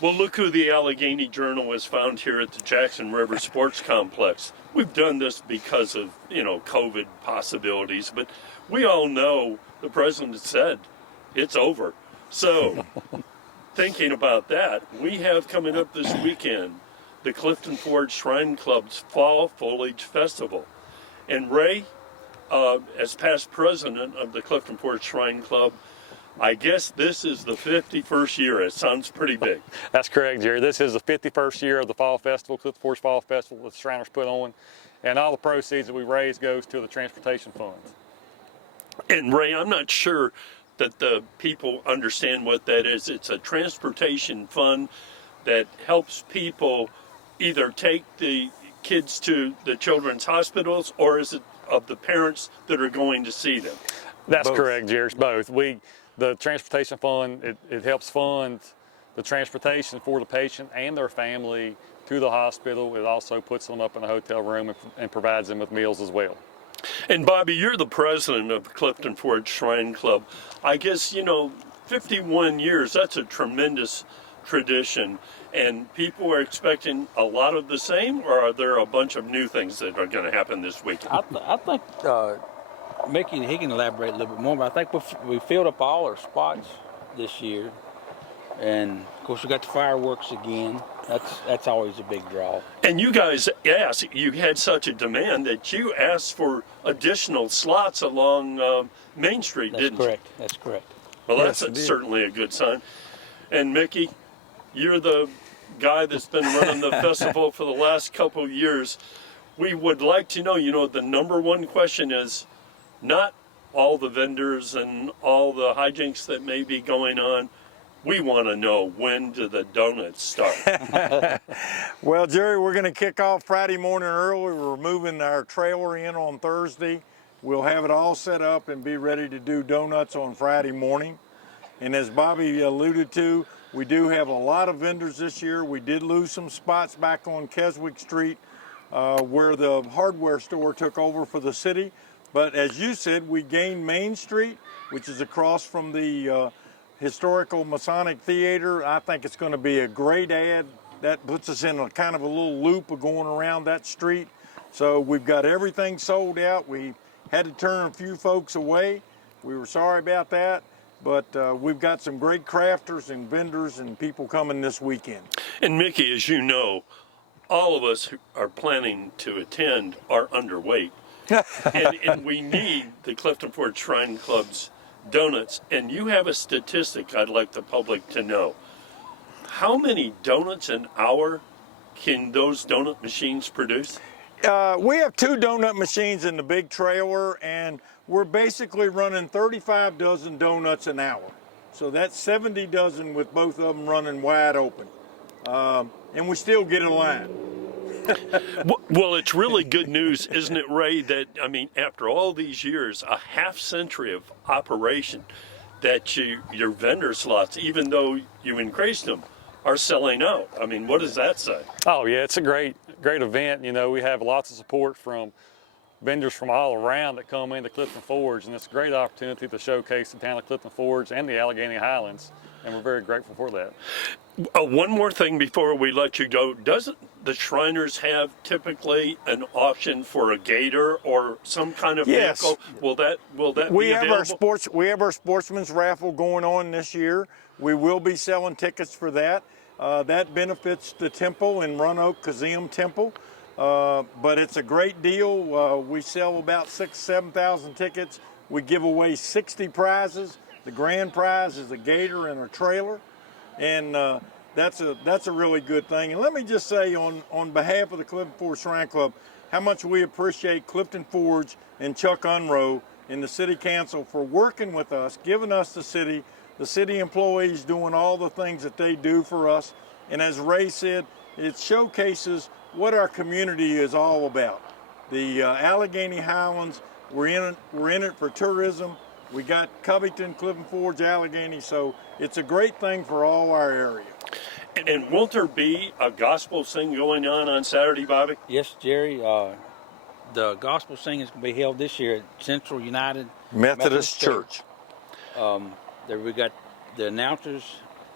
Well, look who the Allegheny Journal has found here at the Jackson River Sports Complex. We've done this because of, COVID possibilities, but we all know the president said it's over. So, thinking about that, we have coming up this weekend the Clifton Forge Shrine Club's Fall Foliage Festival. And Ray, as past president of the Clifton Forge Shrine Club, I guess this is the 51st year. It sounds pretty big. That's correct, Jerry. This is the 51st year of the Fall Festival, Clifton Forge Fall Festival that the Shriners put on. And all the proceeds that we raise goes to the transportation funds. And Ray, I'm not sure that the people understand what that is. It's a transportation fund that helps people either take the kids to the children's hospitals, or is it of the parents that are going to see them? That's Both. correct, Jerry. It's both. The transportation fund, it helps fund the transportation for the patient and their family to the hospital. It also puts them up in a hotel room and provides them with meals as well. And Bobby, you're the president of the Clifton Forge Shrine Club. I guess, 51 years, that's a tremendous tradition. And people are expecting a lot of the same, or are there a bunch of new things that are going to happen this weekend? I think Mickey, he can elaborate a little bit more, but I think we filled up all our spots this year. And of course, we got the fireworks again. That's always a big draw. And you guys you had such a demand that you asked for additional slots along Main Street, didn't you? That's correct. Well, Yes, that's certainly a good sign. And Mickey, you're the guy that's been running the festival for the last couple of years. We would like to know, the number one question is not all the vendors and all the hijinks that may be going on. We want to know, when do the donuts start? Well, Jerry, we're going to kick off Friday morning early. We're moving our trailer in on Thursday. We'll have it all set up and be ready to do donuts on Friday morning. And as Bobby alluded to, we do have a lot of vendors this year. We did lose some spots back on Keswick Street where the hardware store took over for the city. But as you said, we gained Main Street, which is across from the Historical Masonic Theater. I think it's going to be a great ad. That puts us in a kind of a little loop of going around that street. So we've got everything sold out. We had to turn a few folks away. We were sorry about that, but we've got some great crafters and vendors and people coming this weekend. And Mickey, as you know, all of us who are planning to attend are underweight. and we need the Clifton Forge Shrine Club's donuts. And you have a statistic I'd like the public to know. How many donuts an hour can those donut machines produce? We have 2 donut machines in the big trailer, and we're basically running 35 dozen donuts an hour. So that's 70 dozen with both of them running wide open. And we still get a line. Well, it's really good news, isn't it, Ray, that, after all these years, a half century of operation, that your vendor slots, even though you increased them, are selling out. What does that say? Oh yeah, it's a great event. We have lots of support from vendors from all around that come into Clifton Forge, and it's a great opportunity to showcase the town of Clifton Forge and the Allegheny Highlands, and we're very grateful for that. One more thing before we let you go. Doesn't the Shriners have typically an auction for a gator or some kind of vehicle? Will that be available? We have our Sportsman's Raffle going on this year. We will be selling tickets for that. That benefits the temple in Roanoke Kazim Temple. But it's a great deal. We sell about 7,000 tickets. We give away 60 prizes. The grand prize is a gator and a trailer. And that's a really good thing. And let me just say on behalf of the Clifton Forge Shrine Club, how much we appreciate Clifton Forge and Chuck Unroe and the City Council for working with us, giving us the city employees doing all the things that they do for us. And as Ray said, it showcases what our community is all about. The Allegheny Highlands, we're in it for tourism. We got Covington, Clifton Forge, Allegheny, so it's a great thing for all our area. And won't there be a gospel sing going on Saturday, Bobby? Yes, Jerry. The gospel singing is going to be held this year at Central United Methodist Church. There we got the announcers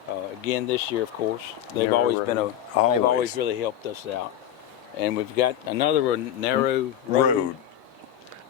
again this year, of course. They've Narrow always road. been they've Always. always really helped us out. And we've got another narrow Road.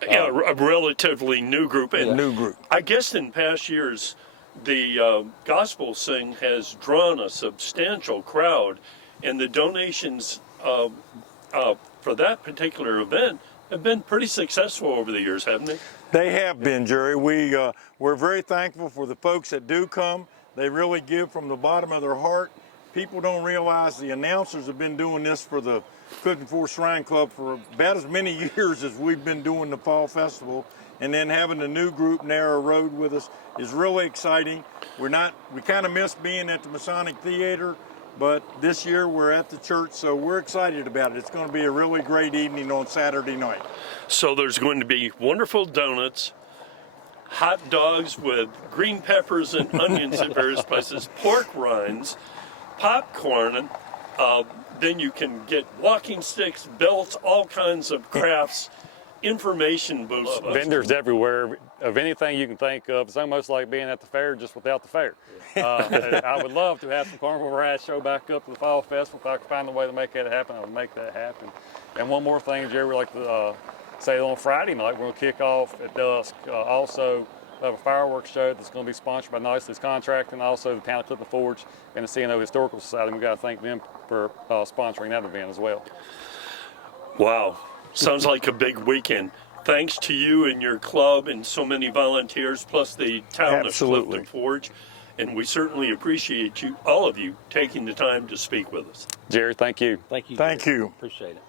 Yeah, a relatively new group. And New group. I guess in past years, the gospel sing has drawn a substantial crowd, and the donations for that particular event have been pretty successful over the years, haven't they? They have been, Jerry. We're very thankful for the folks that do come. They really give from the bottom of their heart. People don't realize the announcers have been doing this for the Clifton Forge Shrine Club for about as many years as we've been doing the Fall Festival. And then having the new group Narrow Road with us is really exciting. We kind of miss being at the Masonic Theater, but this year we're at the church, so we're excited about it. It's going to be a really great evening on Saturday night. So there's going to be wonderful donuts, hot dogs with green peppers and onions at various places, pork rinds, popcorn, and then you can get walking sticks, belts, all kinds of crafts, information booths. Vendors everywhere of anything you can think of. It's almost like being at the fair, just without the fair. I would love to have some Carnival Rides show back up to the Fall Festival. If I could find a way to make that happen, I would make that happen. And one more thing, Jerry, we'd like to say on Friday night, we're going to kick off at dusk. Also, we have a fireworks show that's going to be sponsored by Nicely's Contracting, also the Town of Clifton Forge and the C&O Historical Society. We've got to thank them for sponsoring that event as well. Wow, sounds like a big weekend. Thanks to you and your club and so many volunteers, plus the town Absolutely. of Clifton Forge. And we certainly appreciate you, all of you, taking the time to speak with us. Jerry, thank you. Thank you. Thank Jerry. you. Appreciate it.